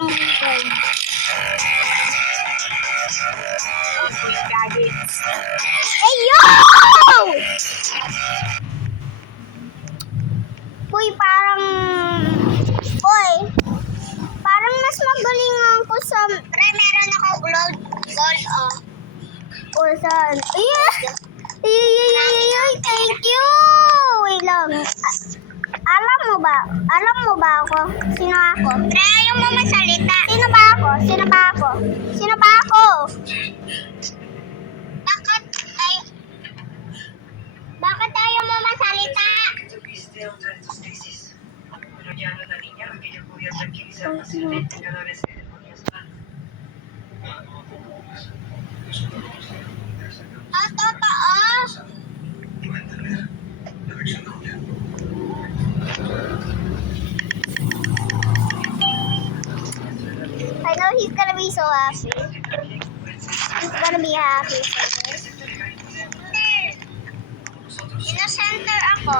isang weekend. Hey, yo! Uy, parang mas magaling ako sa... Pre, meron ako gold, oh. O, saan? Ay, thank you! Wait lang. Alam mo ba ako? Sino ako? Pre, ayaw mo masalita. Sino ba ako? Bakit ayaw mo masalita? Totoo. I know he's gonna be so happy. He's gonna be happy for this. Ino-center ako.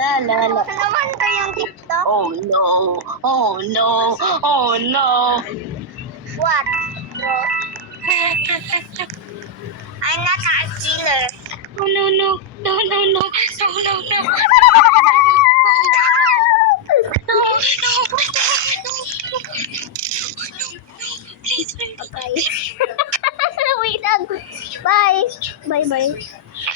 La. Ano naman ko yung TikTok? Oh no! Oh no! Oh no! What, bro? I'm not a killer. Oh no no! No no no! No no no! Please, bye. Wait lang. Bye. Bye.